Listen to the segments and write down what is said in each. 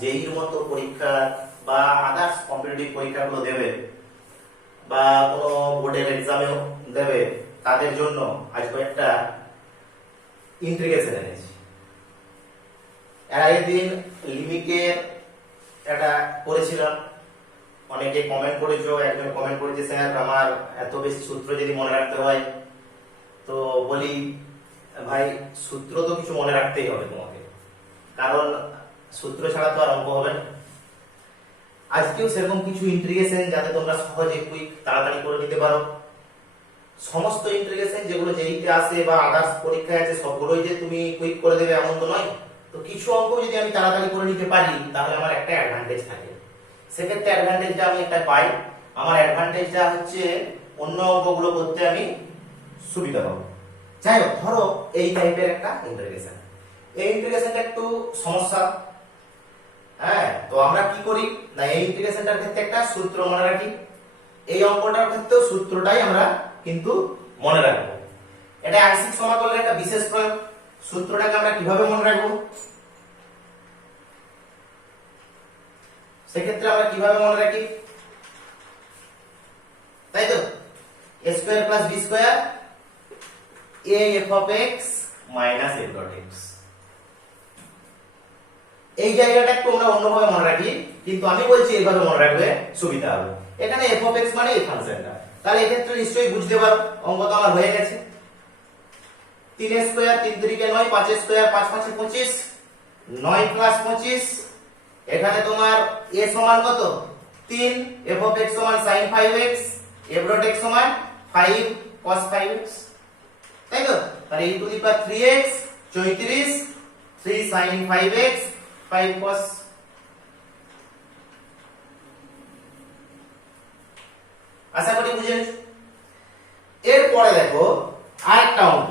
জেইর মতো পরীক্ষা বা আদার্স কম্পিটিটিভ পরীক্ষাগুলো দেবে বা কোনো বোর্ডের এক্সামেও দেবে, তাদের জন্য আজ কয়েকটা ইন্টিগ্রেশন এনেছি। এর আগের দিন লিমিকের এটা করেছিলাম, অনেকে কমেন্ট করেছো, একজন কমেন্ট করেছে স্যার আমার এত বেশি সূত্র যদি মনে রাখতে হয়, তো বলি ভাই সূত্র তো কিছু মনে রাখতেই হবে তোমাকে, কারণ সূত্র ছাড়া তো আর অঙ্ক হবে না। আজকেও সেরকম কিছু ইন্টিগ্রেশন যাতে তোমরা সহজে কুইক তাড়াতাড়ি করে নিতে পারো। সমস্ত ইন্টিগ্রেশন যেগুলো যেইতে আসে বা আদার্স পরীক্ষায় আছে সবগুলোই যে তুমি কুইক করে দেবে এমন তো নয়। তো কিছু অঙ্ক যদি আমি তাড়াতাড়ি করে নিতে পারি তাহলে আমার একটা অ্যাডভান্টেজ থাকে। সেক্ষেত্রে অ্যাডভান্টেজটা আমি একটা পাই। আমার অ্যাডভান্টেজটা হচ্ছে অন্য অঙ্কগুলো করতে আমি সুবিধা পাবো। যাই হোক, ধরো এই টাইপের একটা ইন্টিগ্রেশন, এই ইন্টিগ্রেশনটা একটু সমস্যা। হ্যাঁ, তো আমরা কি করি না, এই ইন্টিগ্রেশনটার ক্ষেত্রে একটা সূত্র মনে রাখি। এই অঙ্কটার ক্ষেত্রেও সূত্রটাই আমরা কিন্তু মনে রাখবো। এটা আংশিক সমাকলনের একটা বিশেষ প্রয়োগ। সূত্রটাকে আমরা কিভাবে মনে রাখবো, সেক্ষেত্রে আমরা কিভাবে মনে রাখি, তাই তো a square plus b square a f of x minus f dot x। এই জায়গাটা একটু আমরা অন্যভাবে মনে রাখি, কিন্তু আমি বলছি এইভাবে মনে রাখবে সুবিধা হবে। এখানে f of x মানে এই ফাংশনটা, তাহলে এই ক্ষেত্রে নিশ্চয়ই বুঝতে পারো অঙ্ক তো আমার হয়ে গেছে। 3 স্কয়ার 3 3 9, 5 স্কয়ার 5 5 25, 9 প্লাস 25। এখানে তোমার a সমান কত 3, f of x সমান sin 5x, f dot x সমান 5 cos 5x, তাই তো। তাহলে e to the power 3x 34, 3 sin 5x 5 cos। আশা করি বুঝে গেছো। এরপরে দেখো আরেকটা অঙ্ক,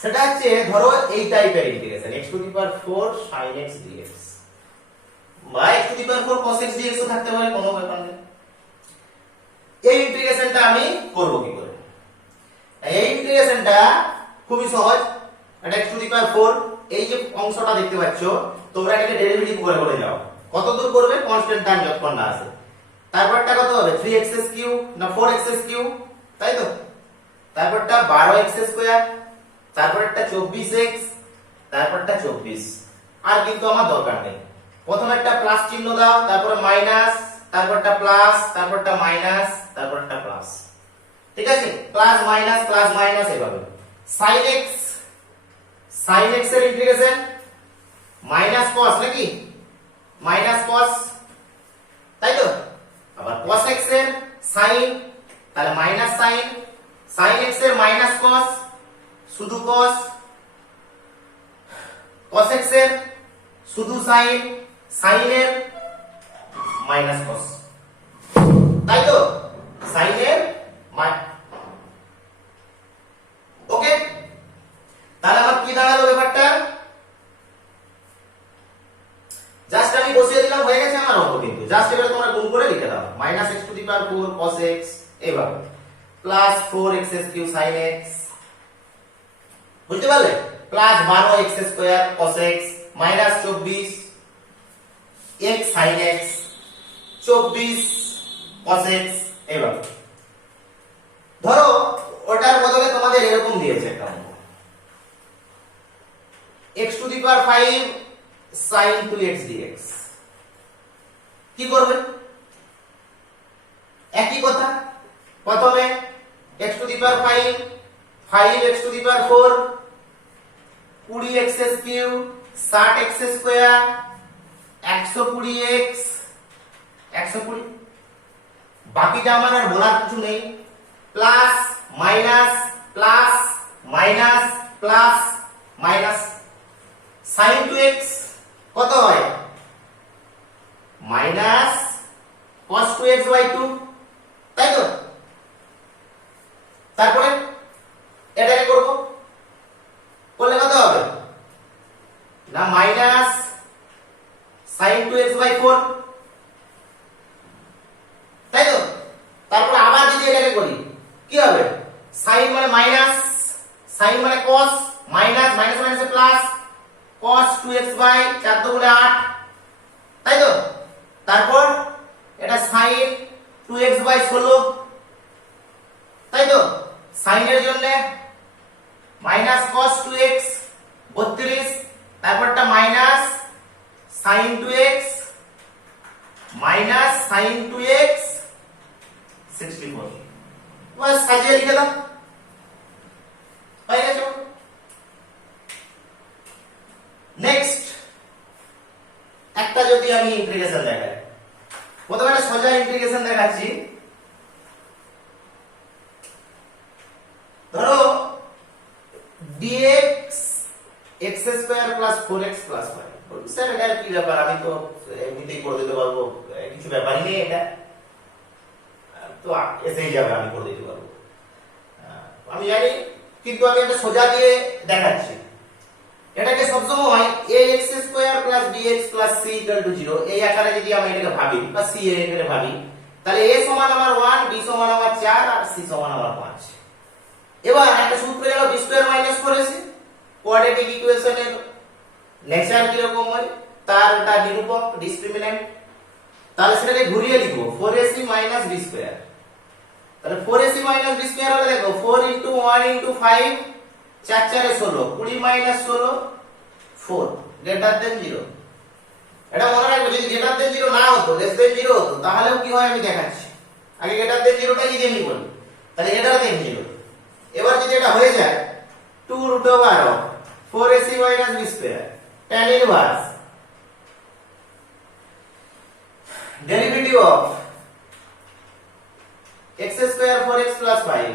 সেটা হচ্ছে ধরো এই টাইপের integration x to the power 4 sin x dx বা x to the power 4 cos x dx ও থাকতে পারে, কোনো ব্যাপার নেই। এই ইন্টিগ্রেশনটা আমি করব কি করে, এই ইন্টিগ্রেশনটা খুবই সহজ। এটা x টু দি পাওয়ার 4, এই যে অংশটা দেখতে পাচ্ছ তোমরা এটাকে ডেরিভেটিভ করে করে যাও। কত দূর করবে, কনস্ট্যান্ট টার্ম যতক্ষণ না আসে। তারপরটা কত হবে 3x কিউব না 4x কিউব, তাই তো। তারপরটা 12x স্কয়ার, তারপরটা 24x, তারপরটা 24। আর কিন্তু আমার দরকার নেই। প্রথমে একটা প্লাস চিহ্ন দাও, তারপরে মাইনাস, তারপরটা প্লাস, তারপরটা মাইনাস, তারপরটা প্লাস, ঠিক আছে। প্লাস মাইনাস এভাবে। sin x এর ইন্টিগ্রেশন মাইনাস cos নাকি, মাইনাস cos, তাই তো। আবার cos x এর sin, তাহলে মাইনাস sin x এর মাইনাস cos, শুধু cos, cos x এর শুধু sin এর মাইনাস cos, তাই তো। sin এর ওকে, তাহলে আমার কি দাঁড়ালো ব্যাপারটা, জাস্ট আমি বসিয়ে দিলাম, হয়ে গেছে আমার অঙ্ক। কিন্তু জাস্ট এবারে তোমরা গুণ করে লিখে দাও minus x to the power 4 cos x এভাবে plus 4x cube sin x, বুঝতে পারলে, plus 12x square cos x minus 24 x sin x 24 cos x এভাবে। ধরো ওটার বদলে তোমাদের এরকম দিয়েছে একটা অঙ্ক, x to the power 5 sin 2x dx। কি করবে, একই কথা। প্রথমে x to the power 5 x to the power 4 20x cube 60x square 120x 120, বাকিটা আমার আর বলার কিছু নেই। Plus minus plus minus plus minus sin 2x কত হয় মাইনাস cos 2x বাই 2, তাই তো। তারপরে এটাকে করব, করলে কত হবে না মাইনাস sin 2x বাই 4, তাই তো। তারপর আবার যদি এটাকে করি কি হবে, sin মানে মাইনাস, sin মানে cos, মাইনাস মাইনাস মাইনাসে প্লাস, cos 2x বাই 4 দুগুণে 8, তাই তো? তারপর এটা sin 2x বাই 16, তাই তো? sin এর জন্য মাইনাস cos 2x 32, তারপরটা minus sin 2x minus sin 2x 64। বাস সাজিয়ে লিখে দাও, হয়ে গেছে। নেক্সট একটা যদি আমি ইন্টিগ্রেশন দেখাই, প্রথমে একটা সোজা ইন্টিগ্রেশন দেখাচ্ছি। ধরো dx x square plus 4x plus 5। Sir এটা কি ব্যাপার, আমি তো এমনিতেই করে দিতে পারবো, কিছু ব্যাপারই নেই এটা, তো এসেই যাবে, আমি করে দিতে পারবো, আমি জানি, কিন্তু আমি এটা সোজা দিয়ে দেখাচ্ছি। এটাকে সবসময় ax square plus bx plus c equal to 0 এই আকারে যদি আমি এটাকে ভাবি বা c এর আকারে ভাবি, তাহলে a সমান আমার 1, b সমান আমার 4 আর c সমান আমার 5। এবার একটা সূত্র হলো b square minus 4ac, quadratic ইকুয়েশনের নেচার কি রকম হয়, তারটা নিরূপক ডিসক্রিমিন্যান্ট, তাহলে সেটাকে ঘুরিয়ে লিখব 4ac মাইনাস b স্কয়ার। তাহলে 4ac মাইনাস b স্কয়ার হলে দেখো 4 ইনটু 1 ইনটু 5 4 4 এ 16, 20 মাইনাস 16 4 গ্রেটার দেন 0। এটা মনে রাখবে, যদি গ্রেটার দেন 0 না হতো, লেস দেন 0 হতো, তাহলেও কি হয় আমি দেখাচ্ছি। আগে গ্রেটার দেন 0টা যদি আমি বলি, তাহলে গ্রেটার দেন 0। এবার যদি এটা হয়ে যায় 2 root over 4ac minus b square tan inverse derivative of x square 4x plus 5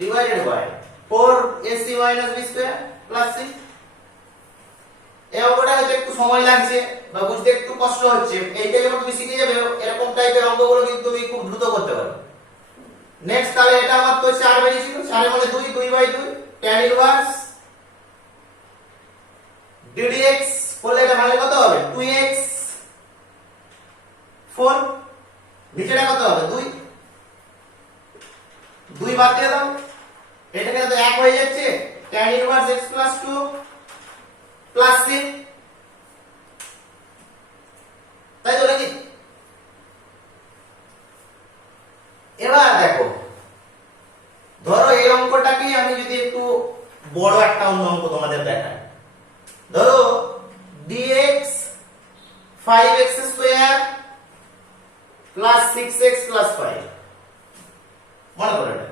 divided by 4ac minus b square plus 6। এই অঙ্কটা হয়তো একটু সময় লাগছে বা বুঝতে একটু কষ্ট হচ্ছে, এইটা যখন তুমি শিখে যাবে এরকম টাইপের অঙ্কগুলো কিন্তু তুমি খুব দ্রুত করতে পারবে। নেক্সট তাহলে এটা আমার তো 4 বেরিয়েছিল, 4 এর মানে 2, 2/2 tan ইনভার্স ddx করলে এটা ভাঙলে কত হবে 2x 4, নিচেটা কত হবে 2, 2 বাদ দিয়ে দাও, এটাকে তো 1 হয়ে যাচ্ছে, tan inverse x plus 2 plus 6, তাই তো নাকি? এবার দেখো, ধরো এই অঙ্কটাকে আমি যদি একটু বড় একটা অন্য অঙ্ক তোমাদের দেখাই, ধরো dx 5x square plus 6x plus 5, মনে করো এটা,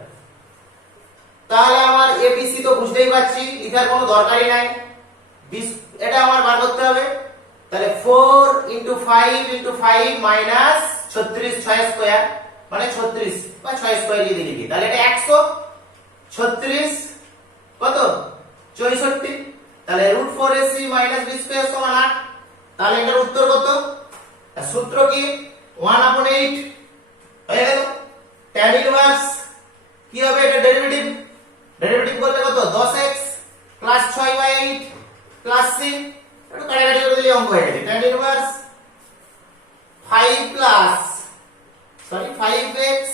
তাহলে আমার abc তো বুঝতেই পারছি, লিখার কোনো দরকারই নাই, এটা আমার বার করতে হবে। তাহলে 4 ইনটু 5 ইনটু 5 মাইনাস 36 6 স্কয়ার মানে 36 বা 6 স্কয়ার দিয়ে লিখি, তাহলে এটা 100, 36 কত 64, তাহলে √4ac মাইনাস b স্কয়ার সমান 8। তাহলে এটার উত্তর কত? সূত্র কি 1/8 হয়ে গেল। tan ইনভার্স কি হবে, এটা ডেরিভেটিভ, ডেরিভেটিভ করলে কত 10x প্লাস 6/8 প্লাস c, একটু কাটাকাটি করে দিলে অঙ্ক হয়ে গেছে। tan inverse 5x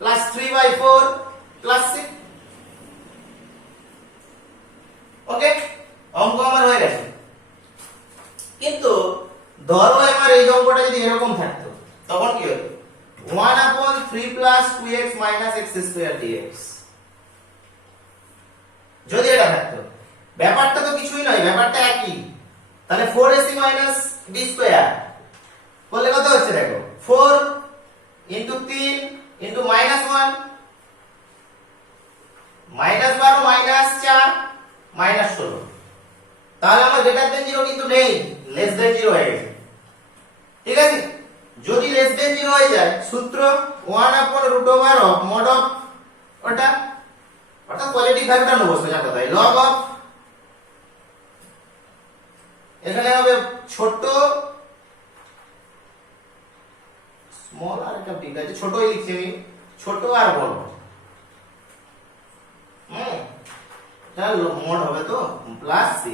plus 3/4 plus c। ওকে, অঙ্ক আমার হয়ে গেছে। কিন্তু ধরো আমার এই অঙ্কটা যদি এরকম থাকতো, তখন কি হতো 1/3 plus 2x minus x square dx, যদি এটা থাকতো, ব্যাপারটা তো কিছুই নয়, ব্যাপারটা একই। তাহলে 4ac মাইনাস b স্কয়ার করলে কত হচ্ছে দেখো 4 into 3 into minus 1 minus 12 minus 4 minus 16, তাহলে আমার গ্রেটার দেন 0 কিন্তু নেই, লেস দেন 0 হয়ে গেছে। ঠিক আছে, যদি লেস দেন 0 হয়ে যায় সূত্র 1/√ওভার অফ মড অফ ওটা, অর্থাৎ পজিটিভ ভ্যালুটা নেব সোজা কথায়, লগ অফ, এখানে হবে ছোট স্মল আর একটা বিগ আছে, ছোটই লিখছি আমি, ছোট আর বড়, এটা মড হবে তো প্লাস c।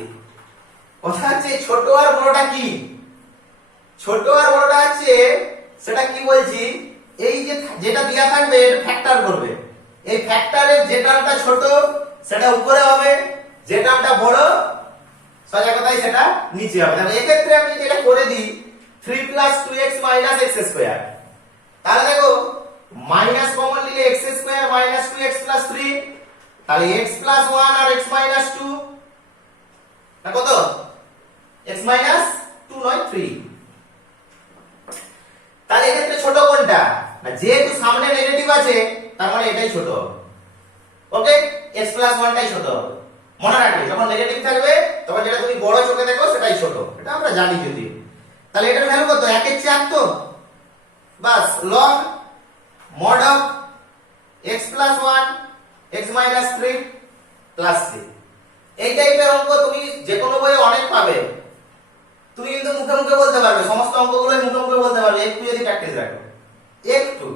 কথা হচ্ছে ছোট আর বড়টা কি, ছোট আর বড়টা আছে সেটা কি বলছি, এই যে যেটা দেয়া থাকবে এটা ফ্যাক্টর করবে, এই ফ্যাক্টরের যে টার্মটা ছোট সেটা উপরে হবে, যে টার্মটা বড় সোজা কথাই সেটা নিচে হবে। তাহলে এক্ষেত্রে আমি যদি এটা করে দিই 3 plus 2x minus x square, তাহলে দেখো মাইনাস কমন নিলে x square minus 2x plus 3, তাহলে x প্লাস 1 আর x মাইনাস 2 না কত, x মাইনাস 2 নয় 3। তাহলে এক্ষেত্রে ছোট কোনটা না, যেহেতু সামনে নেগেটিভ আছে তার মানে এটাই ছোট হবে। ওকে, x প্লাস 1 টাই ছোট হবে। মনে রাখবে যখন নেগেটিভ থাকবে তখন যেটা তুমি বড় চোখে দেখো সেটাই ছোট, এটা আমরা জানি যদি। তাহলে এটার ভ্যালু কত, 1 এর 4 তো, বাস log mod of x plus 1 x minus 3 plus 3। এই টাইপের অঙ্ক তুমি যে কোনো বইয়ে অনেক পাবে, তুমি কিন্তু মুখে মুখে বলতে পারবে, সমস্ত অঙ্কগুলোই মুখে মুখে বলতে পারবে একটু যদি প্র্যাকটিস রাখো। একটু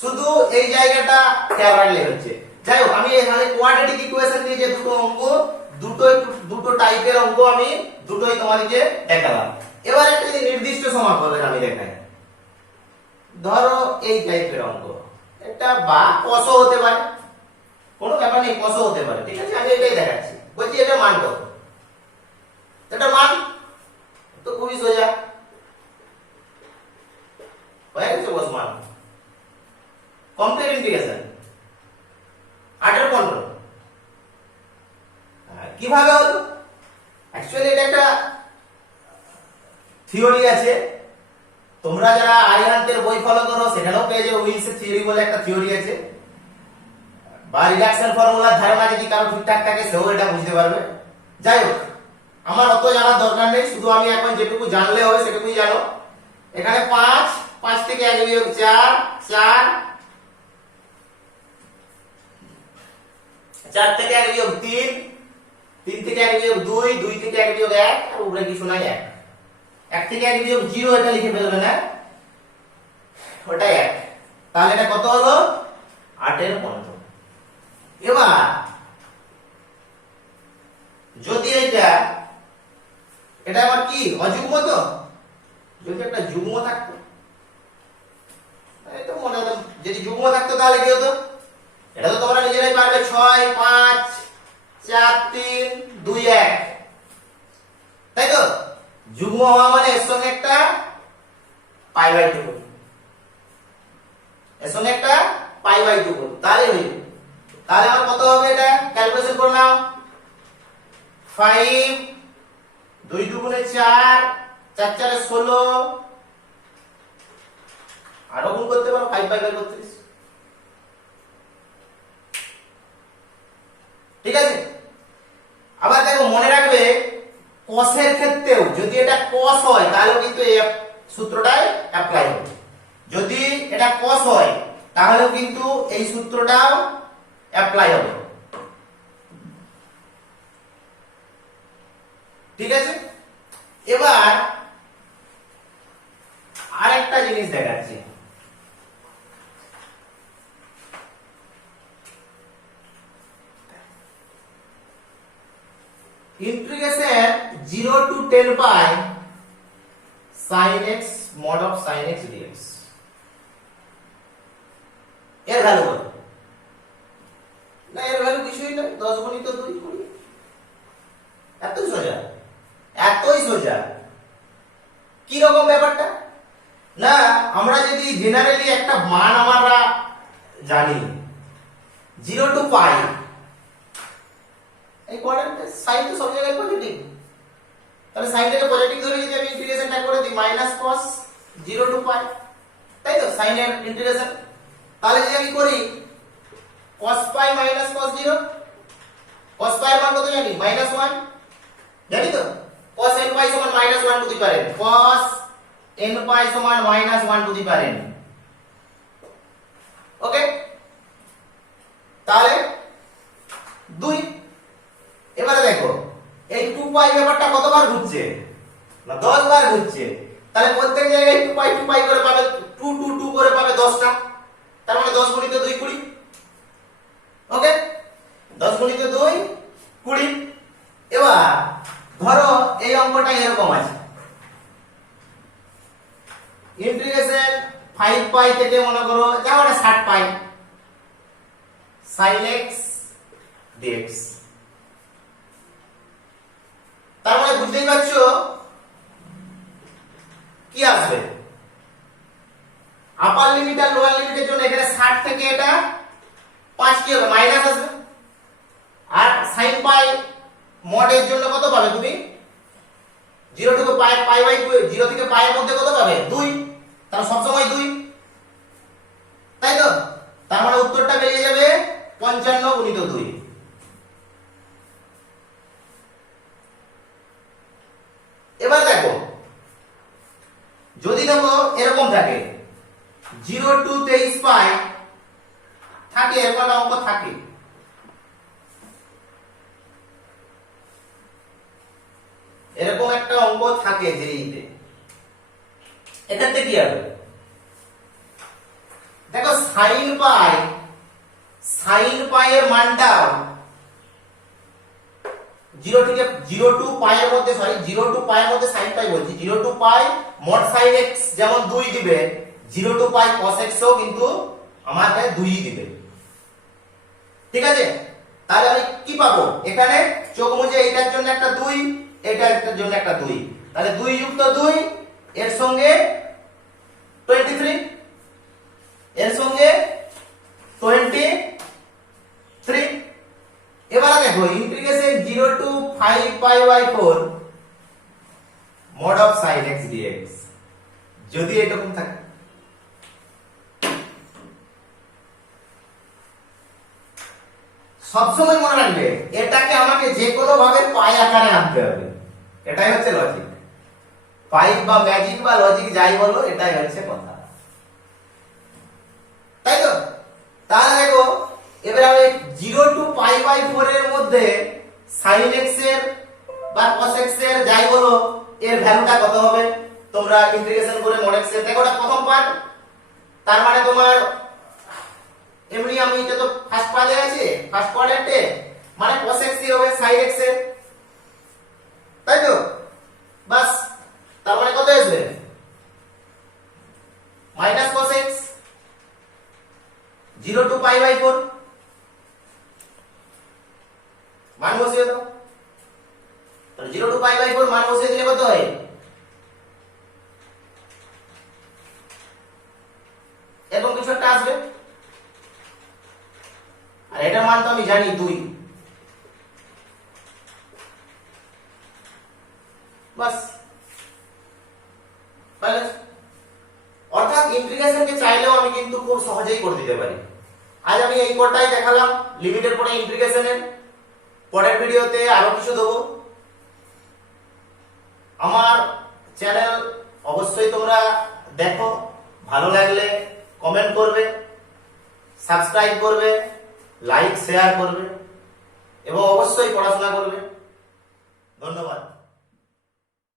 শুধু এই জায়গাটা খেয়াল রাখলে হচ্ছে। যাই হোক, আমি এখানে কোয়াড্রেটিক ইকুয়েশন দিয়ে যে দুটো অঙ্ক, দুটো টাইপের অঙ্ক আমি দুটোই তোমাদেরকে দেখালাম। এবার একটা যদি নির্দিষ্ট সমাকলন আমি দেখাই, ধরো এই টাইপের অঙ্ক, এটা বা কসও হতে পারে, কোনো ব্যাপার নেই, কসও হতে পারে, ঠিক আছে। আমি এটাই দেখাচ্ছি, বলছি এটা মান কত, এটা মান তো খুবই সোজা হয়ে গেছে, বস মান কমপ্লিট ইন্টিগ্রেশন 8 এর 15 কিভাবে হলো। অ্যাকচুয়ালি এটা একটা থিওরি আছে, তোমরা যারা আরিহান্তের বই ফলো করো সেখানেও পেয়ে যাবে, উইলসের থিওরি বলে একটা থিওরি আছে, বা রিডাকশন ফর্মুলার ধারণা যদি কারো ঠিকঠাক থাকে সেও এটা বুঝতে পারবে। যাই হোক, আমার অত জানার দরকার নেই, শুধু আমি এখন যেটুকু জানলে হবে সেটুকুই জানো। এখানে 5 থেকে 1 বিয়োগ 4, 4 থেকে 1 বিয়োগ 3, 3 থেকে 1 বিয়োগ 2, 2 থেকে 1 বিয়োগ 1, আর উপরে কিছু নাই 1, 1 থেকে 1 বিয়োগ 0 এটা লিখে ফেলবে না, ওটাই 1। তাহলে এটা কত হলো, 8 এর 15। এবার যদি এটা আবার কি অযুগ্ম, তো যদি একটা যুগ্ম থাকতো, এই তো মনে হতো যদি যুগ্ম থাকতো তাহলে কি হতো, এটা তো তোমরা নিজেরাই পারবে, 6, 5, 4, 3, 2, 1, তাই তো। যুগ্ম হওয়া মানে এর সঙ্গে একটা π/2, এর সঙ্গে একটা π/2, তাহলে হইবে। তাহলে আমার কত হবে, এটা ক্যালকুলেশন করে নাও, 5, 2 দুগুণে 4, 4 4 16, আরো গুণ করতে পারো 5/32, ঠিক আছে। আবার দেখো মনে রাখবে কসের ক্ষেত্রেও যদি এটা কস হয় তাহলে কিন্তু এই সূত্রটাই অ্যাপ্লাই হবে, যদি এটা কস হয় তাহলেও কিন্তু এই সূত্রটাও অ্যাপ্লাই হবে, ঠিক আছে। এবার আরেকটা জিনিস দেখাচ্ছি, integration 0 to 10 pi sin x mod of sin x dx, এর ভ্যালু কত না, এর ভ্যালু কিছুই না, 10 গুণিত 2 20, এতই সোজা, এতই সোজা। কি রকম ব্যাপারটা না, আমরা যদি জেনারেলি একটা মান আমরা জানি 0 to pi, এই কোয়াড্রেন্টে সাইন তো সব জায়গায় পজিটিভ, তাহলে সাইনটাকে পজিটিভ ধরে যদি আমি ইন্টিগ্রেশনটা করে দিই মাইনাস cos 0 to pi, তাই তো সাইনের ইন্টিগ্রেশন। তাহলে যদি আমি করি cos pi minus cos 0, cos pi এর মান কত জানি, -1, জানি তো। cos n pi সমান -1 to the power n, cos n pi সমান -1 টু দি পাওয়ার n, ওকে। তাহলে 2, এবারে দেখো এই 2 পাই ব্যাপারটা কতবার ঘুরছে না, 10 বার ঘুরছে, তাহলে প্রত্যেক জায়গায় 2 পাই করে পাবে, 2 2 2 করে পাবে 10টা, তার মানে 10 গুণিত 2 20, ওকে। 10 গুণিত 2 20। এবার ধরো এই অঙ্কটা এরকম আছে, ইন্টিগ্রেশন 5 পাই থেকে মনে করো যেমন 60 পাই sin x dx, তার মানে বুঝতেই পারছো কি আসবে, আপার লিমিট আর লোয়ার লিমিটের জন্য এখানে 60 থেকে এটা 5 কি হবে, মাইনাস আসবে। আর sin পাই মডের জন্য কত পাবে তুমি, 0 থেকে পাই বাই 2, 0 থেকে পাই এর মধ্যে কত পাবে 2, তাহলে সব সময় 2, তাই তো? তার মানে উত্তরটা বেরিয়ে যাবে 55 গুণিত 2। এবার দেখো যদি দেখো এরকম থাকে 0 টু 23 পাই থাকে, এরকম অঙ্ক থাকে, এরকম একটা অঙ্ক থাকে যে এইতে, এটাতে কি হবে দেখো sin পাই এর মানটা 0 থেকে 0 টু পাই এর মধ্যে, সরি 0 টু পাই এর মধ্যে sin পাই বলছি, 0 to pi mod sin x যেমন 2 দিবে, 0 টু পাই cos x ও কিন্তু আমাকে 2 দিবে, ঠিক আছে? তাহলে আমি কি পাবো, এখানে চোখ মুজে এইটার জন্য একটা 2, এটার জন্য একটা 2, তাহলে 2 যুক্ত 2 এর সঙ্গে 23, এর সঙ্গে 23। এবারে দেখো integration 0 to 5 pi by 4 mod of sin x dx, যদি এরকম থাকে সবসময় মনে রাখবে এটাকে আমাকে যে কোনো ভাবে পাই আকারে আনতে হবে, এটাই হচ্ছে লজিক। পাই বা ম্যাজিক বা লজিক যাই বলো, এটাই হচ্ছে কথা, তাই তো? তাহলে দেখো এবারে আমি 0 টু পাই বাই 4 এর মধ্যে sin x এর বা cos x এর যাই বলো এর ভ্যালুটা কত হবে, তোমরা ইন্টিগ্রেশন করে mod x এর, দেখো এটা প্রথম পার্ট, তার মানে তোমার এমনি আমি এটা তো ফার্স্ট পার্টে আছে, ফার্স্ট কোয়াড্রেন্টে, মানে cos x হবে sin x এর, তাই তো? বাস, তার মানে কত আসবে minus cos x 0 to pi by 4, মান বসিয়ে দাও, তাহলে 0 টু পাই বাই 4 মান বসিয়ে দিলে কত হয়, এরকম কিছু একটা আসবে, আর এটার মান তো আমি জানি 2, বাস। অর্থাৎ ইন্টিগ্রেশনকে চাইলেও আমি কিন্তু খুব সহজেই করে দিতে পারি। আজ আমি এই কোডটাই দেখালাম লিমিটের পরে ইন্টিগ্রেশনের, পরের ভিডিওতে আরো কিছু দেবো। আমার চ্যানেল অবশ্যই তোমরা দেখো, ভালো লাগলে কমেন্ট করবে, সাবস্ক্রাইব করবে, লাইক শেয়ার করবে এবং অবশ্যই পড়াশোনা করবে। ধন্যবাদ।